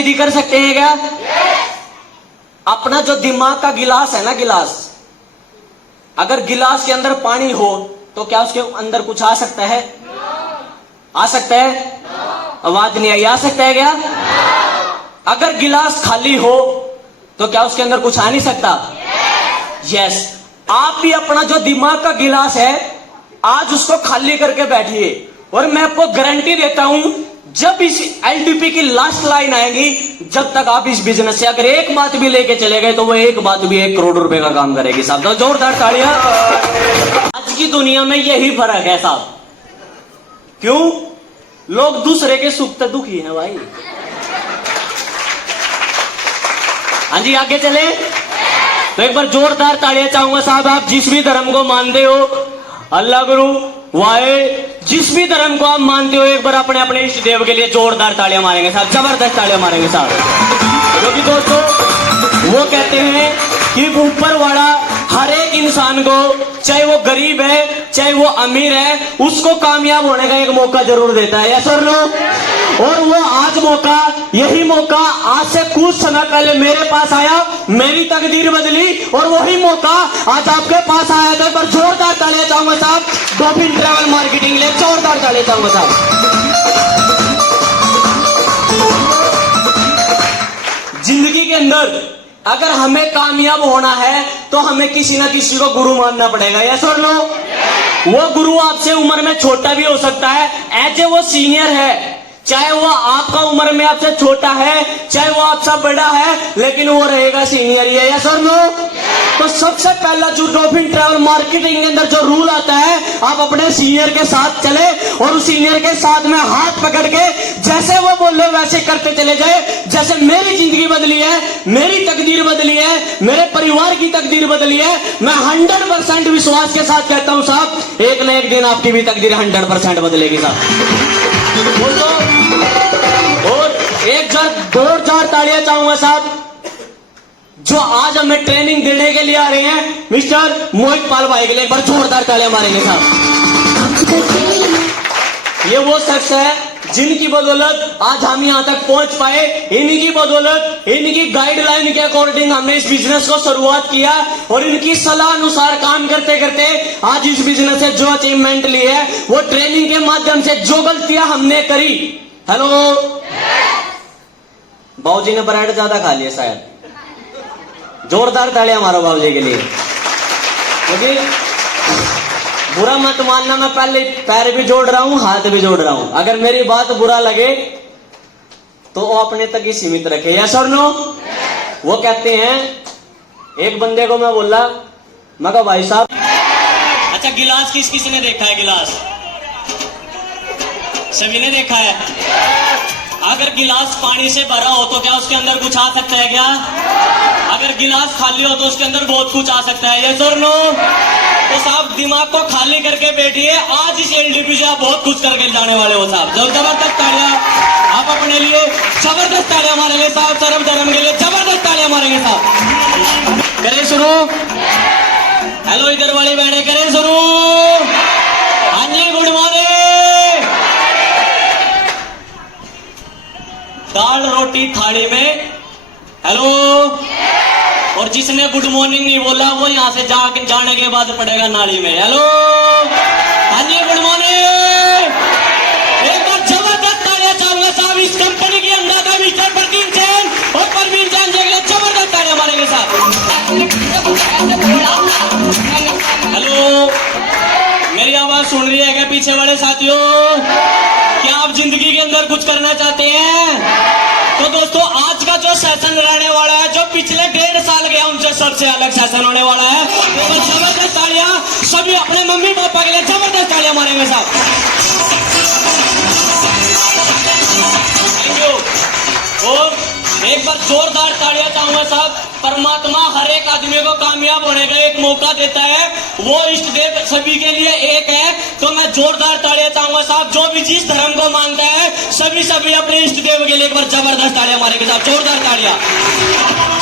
दीदी कर सकते हैं क्या? अपना जो दिमाग का गिलास है ना, गिलास, अगर गिलास के अंदर पानी हो तो क्या उसके अंदर कुछ आ सकता है? आ सकता है? आवाज नहीं आई। आ सकता है क्या? अगर गिलास खाली हो तो क्या उसके अंदर कुछ आ नहीं सकता? यस। आप भी अपना जो दिमाग का गिलास है आज उसको खाली करके बैठिए, और मैं आपको गारंटी देता हूं जब इस एलडीपी की लास्ट लाइन आएगी, जब तक आप इस बिजनेस से अगर एक बात भी लेके चले गए तो वो एक बात भी 1 करोड़ रुपए का काम करेगी साहब। तो जोरदार तालियां। आज की दुनिया में यही फर्क है साहब। क्यों? लोग दूसरे के सुख से दुखी हैं भाई। हाँ जी, आगे चले तो एक बार जोरदार तालियां चाहूंगा साहब। आप जिस भी धर्म को मानते हो, अल्लाह गुरु वाहे, जिस भी धर्म को आप मानते हो, एक बार अपने अपने इष्ट देव के लिए जोरदार तालियां मारेंगे साहब, जबरदस्त तालियां मारेंगे साहब। क्योंकि दोस्तों वो कहते हैं कि ऊपर वाला हर एक इंसान को, चाहे वो गरीब है चाहे वो अमीर है, उसको कामयाब होने का एक मौका जरूर देता है। यस और नो? और वो आज मौका, यही मौका आज से कुछ समय पहले मेरे पास आया, मेरी तकदीर बदली, और वही मौका आज आपके पास आया। तो एक बार जोरदार तालियां चाहूंगा साहब डॉल्फिन ट्रैवल मार्केटिंग लिए, जोरदार तालियां चाहूंगा साहब। जिंदगी के अंदर अगर हमें कामयाब होना है तो हमें किसी ना किसी को गुरु मानना पड़ेगा। यस और नो? वो गुरु आपसे उम्र में छोटा भी हो सकता है, एज ए वो सीनियर है, चाहे वो आपका उम्र में आपसे छोटा है चाहे वो आपसे बड़ा है, लेकिन वो रहेगा सीनियर ही है। यस और नो? तो सबसे पहला जो डॉल्फिन ट्रैवल मार्केटिंग के अंदर जो रूल आता है, आप अपने सीनियर के साथ चले और उस सीनियर के साथ में हाथ पकड़ के जैसे वो बोले वैसे करते चले जाए। जैसे मेरी जिंदगी बदली है, मेरी तकदीर बदली है, मेरे परिवार की तकदीर बदली है, मैं 100% विश्वास के साथ कहता हूं साहब, एक न एक दिन आपकी भी तकदीर 100% बदलेगी साहब। और एक जोरदार तालियां चाहूंगा साहब जो आज हमें ट्रेनिंग देने के लिए आ रहे हैं, मिस्टर मोहित पाल भाई के लिए एक बार जोरदार तालियां मारेंगे साहब। ये वो शख्स है जिनकी बदौलत आज हम यहां तक पहुंच पाए। इन्हीं की बदौलत, इनकी गाइडलाइन के अकॉर्डिंग हमने इस बिजनेस को शुरुआत किया, और इनकी सलाह अनुसार काम करते करते आज इस बिजनेस से जो अचीवमेंट ली है, वो ट्रेनिंग के माध्यम से जो गलतियां हमने करी। हेलो, बाबूजी ने ब्रेड ज्यादा खा लिया शायद। जोरदार तालियां मारो बाबूजी के लिए। क्योंकि बुरा मत मानना, मैं पहले पैर भी जोड़ रहा हूं, हाथ भी जोड़ रहा हूं। अगर मेरी बात बुरा लगे तो वो अपने तक ही सीमित रखे। यस और नो? वो कहते हैं, एक बंदे को मैं बोला, मैं कहा भाई साहब, अच्छा गिलास किस किस ने देखा है? गिलास सभी ने देखा है। अगर गिलास पानी से भरा हो तो क्या उसके अंदर कुछ आ सकता है क्या? अगर गिलास खाली हो तो उसके अंदर बहुत कुछ आ सकता है। यस और नो? तो साहब दिमाग को खाली करके बैठिए, आज इस एलडीपी से आप बहुत कुछ करके जाने वाले हो साहब। जबरदस्त तालियां आप अपने लिए, जबरदस्त तालियां मारेंगे साहब, सर्व धर्म के लिए जबरदस्त तालियां मारेंगे साहब। करें शुरू? हेलो इधर वाली बहने, करें शुरू? हाँ जी, गुड मॉर्निंग। दाल रोटी थाली में, हेलो। और जिसने गुड मॉर्निंग नहीं बोला वो यहां से जाने के बाद पड़ेगा नाली में। हेलो, हाँ जी, गुड मॉर्निंग। एक बार जबरदस्त तालियां चाहूंगा साहब इस कंपनी के अंदर का मिस्टर प्रकीम जैन और परवीन जैन के लिए जबरदस्त तालियां मारेंगे साहब। हेलो, मेरी आवाज सुन रही है क्या पीछे वाले साथियों? क्या आप जिंदगी के अंदर कुछ करना चाहते हैं? तो दोस्तों आज का जो सेशन रहने वाला है, जो पिछले 1.5 साल गया उनसे सबसे अलग सेशन होने वाला है। तो जबरदस्त तालियां सभी अपने मम्मी पापा के लिए जबरदस्त तालियां मारेंगे साहब। Thank you. और एक बार जोरदार तालियां चाहूंगा साहब। परमात्मा हर एक आदमी को कामयाब होने का एक मौका देता है, वो इष्ट देव सभी के लिए एक है। तो मैं जोरदार तालियां चाहूंगा साहब, जो भी जिस धर्म को मानता है सभी अपने इष्ट देव के लिए एक बार जबरदस्त तालियां मारेंगे साहब, जोरदार तालियां।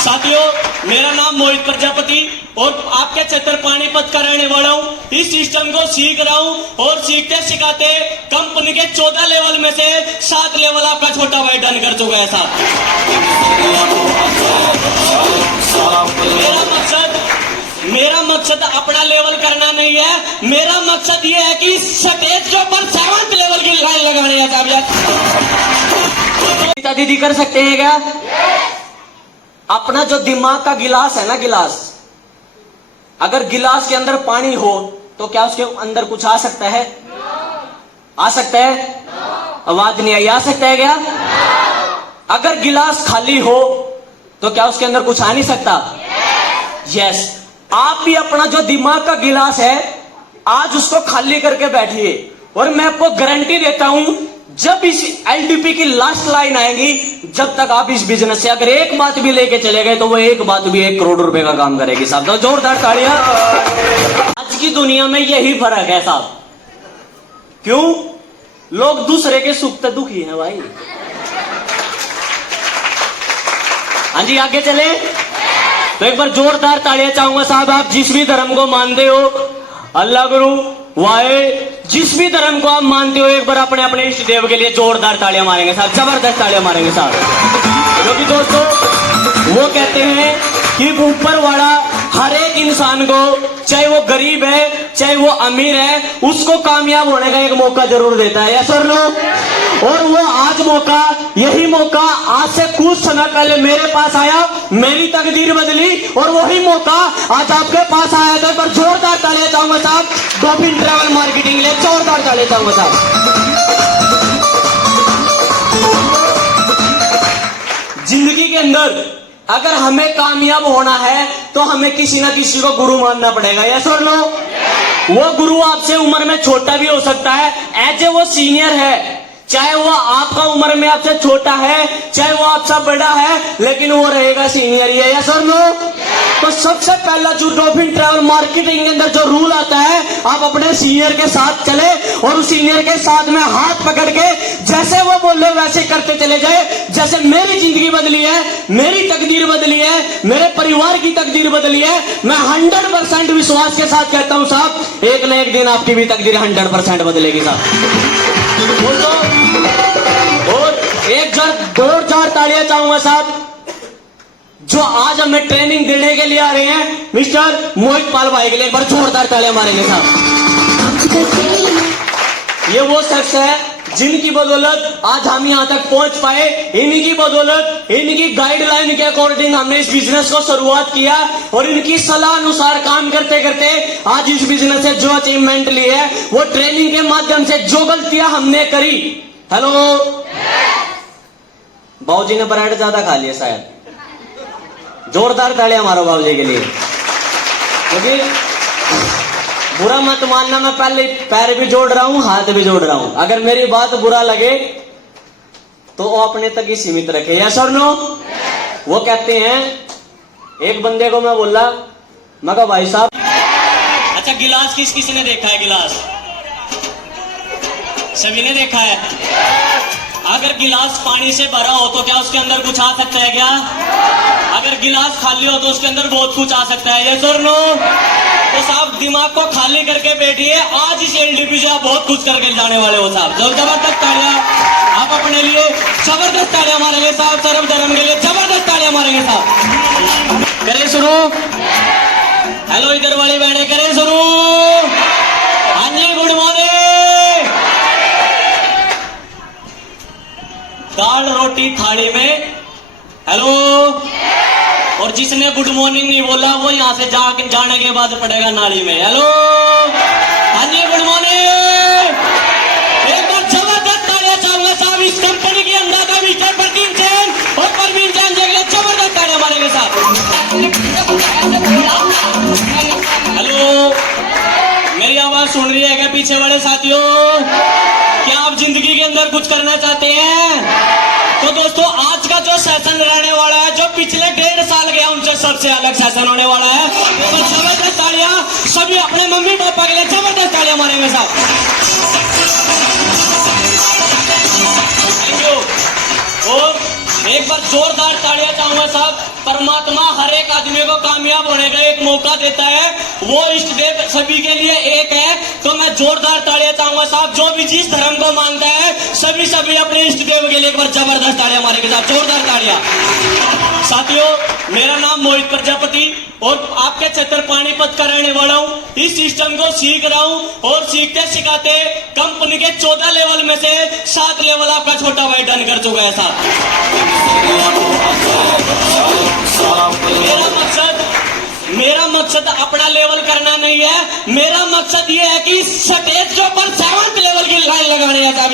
साथियों, मेरा नाम मोहित प्रजापति और आपके क्षेत्र पानीपत का रहने वाला हूँ। इस सिस्टम को सीख रहा हूँ और सीखते सिखाते कंपनी के 14 लेवल में से 7 लेवल आपका छोटा भाई डन कर चुका है साहब। मेरा मकसद अपना लेवल करना नहीं है, मेरा मकसद ये है कि स्टेज के ऊपर 7th लेवल की लाइन लगाने है साहब। दीदी कर सकते हैं क्या? अपना जो दिमाग का गिलास है ना, गिलास, अगर गिलास के अंदर पानी हो तो क्या उसके अंदर कुछ आ सकता है? आ सकता है? आवाज नहीं आई, आ सकता है क्या? अगर गिलास खाली हो तो क्या उसके अंदर कुछ आ नहीं सकता? यस। आप भी अपना जो दिमाग का गिलास है आज उसको खाली करके बैठिए और मैं आपको गारंटी देता हूं, जब इस एलडीपी की लास्ट लाइन आएगी, जब तक आप इस बिजनेस से अगर एक बात भी लेके चले गए तो वो एक बात भी 1 करोड़ रुपए का काम करेगी साहब। तो जोरदार तालियां। आज की दुनिया में यही फर्क है साहब। क्यों? लोग दूसरे के सुख तक दुखी हैं भाई। हाँ जी, आगे चले तो एक बार जोरदार तालियां चाहूंगा साहब। आप जिस भी धर्म को मानते हो, अल्लाह गुरु वाहे, जिस भी धर्म को आप मानते हो, एक बार अपने अपने इष्ट देव के लिए जोरदार तालियां मारेंगे साहब, जबरदस्त तालियां मारेंगे साहब। क्योंकि दोस्तों वो कहते हैं कि ऊपर वाला हर एक इंसान को, चाहे वो गरीब है चाहे वो अमीर है, उसको कामयाब होने का एक मौका जरूर देता है, यस और नो? और वो आज मौका, यही मौका आज से कुछ समय पहले मेरे पास आया, मेरी तकदीर बदली और वही मौका आज आपके पास आया। तो एक बार जोरदार तालियां चाहूंगा साहब डॉल्फिन ट्रैवल मार्केटिंग के लिए, जोरदार तालियां चाहूंगा साहब। जिंदगी के अंदर अगर हमें कामयाब होना है तो हमें किसी ना किसी को गुरु मानना पड़ेगा, यस और नो? वो गुरु आपसे उम्र में छोटा भी हो सकता है, एज ए वो सीनियर है, चाहे वो आपका उम्र में आपसे छोटा है चाहे वो आपसे बड़ा है, लेकिन वो रहेगा सीनियर ही है, यस और नो? तो सबसे पहला जो डॉल्फिन ट्रैवल मार्केटिंग के अंदर जो रूल आता है, आप अपने सीनियर के साथ चले और उस सीनियर के साथ में हाथ पकड़ के जैसे वो बोले वैसे करते चले जाए। जैसे मेरी जिंदगी बदली है, मेरी तकदीर बदली है, मेरे परिवार की तकदीर बदली है, मैं 100% विश्वास के साथ कहता हूं साहब, एक न एक दिन आपकी भी तकदीर 100% बदलेगी साहब। और एक जोर 4 तालियां चाहूंगा साहब जो आज हमें ट्रेनिंग देने के लिए आ रहे हैं, मिस्टर मोहित पाल भाई के लिए एक बार जोरदार तालियां मारेंगे साहब। ये वो शख्स है जिनकी बदौलत आज हम यहां तक पहुंच पाए, इनकी बदौलत, इनकी गाइडलाइन के अकॉर्डिंग हमने इस बिजनेस को शुरुआत किया और इनकी सलाह अनुसार काम करते करते आज इस बिजनेस से जो अचीवमेंट ली है, वो ट्रेनिंग के माध्यम से जो गलतियां हमने करी। हेलो, बाबूजी ने ब्रेड ज्यादा खा लिया शायद, जोरदार तालियां मारो बाबूजी के लिए। क्योंकि बुरा मत मानना, मैं पहले पैर भी जोड़ रहा हूं, हाथ भी जोड़ रहा हूं। अगर मेरी बात बुरा लगे तो वो अपने तक ही सीमित रखे, यस और नो? वो कहते हैं, एक बंदे को मैं बोला, मैं कहा भाई साहब, अच्छा गिलास किस किसी ने देखा है? गिलास सभी ने देखा है। अगर गिलास पानी से भरा हो तो क्या उसके अंदर कुछ आ सकता है क्या? अगर गिलास खाली हो तो उसके अंदर बहुत कुछ आ सकता है, यस और नो? तो साहब दिमाग को खाली करके बैठिए, आज इस एलडीपी से आप बहुत कुछ करके जाने वाले हो साहब। जबरदस्त तालियां आप अपने लिए, जबरदस्त तालियां मारेंगे साहब, सर्व धर्म के लिए जबरदस्त तालियां मारेंगे साहब। करें शुरू? हेलो इधर वाली बहने, करें शुरू? हाँ जी, गुड मॉर्निंग। दाल रोटी थाली में, हेलो। और जिसने गुड मॉर्निंग नहीं बोला वो यहां से जाने के बाद पड़ेगा नाली में, हेलो। हाँ जी, गुड मॉर्निंग। एक बार जबरदस्त तालियां चाहूंगा साहब इस कंपनी के अंदर का मिस्टर प्रतीक जैन और परवीन जैन के लिए जबरदस्त तालियां मारेंगे साहब। हेलो, मेरी आवाज सुन रही है क्या पीछे वाले साथियों? क्या आप जिंदगी के अंदर कुछ करना चाहते हैं? तो दोस्तों आज का जो सेशन रहने वाला है, जो पिछले 1.5 साल गया उनसे सबसे अलग सेशन होने वाला है। तो जबरदस्त तालियां सभी अपने मम्मी पापा के लिए, जबरदस्त तालियां मारेंगे साहब। Thank you. और एक बार जोरदार तालियां चाहूंगा साहब। परमात्मा हर एक आदमी को कामयाब होने का एक मौका देता है, वो इष्ट देव सभी के लिए एक है। तो मैं जोरदार तालियां चाहूंगा साहब। जो भी जिस धर्म को मानता है सभी अपने इष्ट देव के लिए एक बार जबरदस्त तालियां मारेंगे साहब, जोरदार तालियां। साथियों, मेरा नाम मोहित प्रजापति और आपके क्षेत्र पानीपत का रहने वाला हूँ। इस सिस्टम को सीख रहा हूँ और सीखते सिखाते कंपनी के 14 लेवल में से 7 लेवल आपका छोटा भाई डन कर चुका है साहब। मेरा मकसद अपना लेवल करना नहीं है, मेरा मकसद ये है कि स्टेज के ऊपर 7th लेवल की लाइन लगानी है साहब।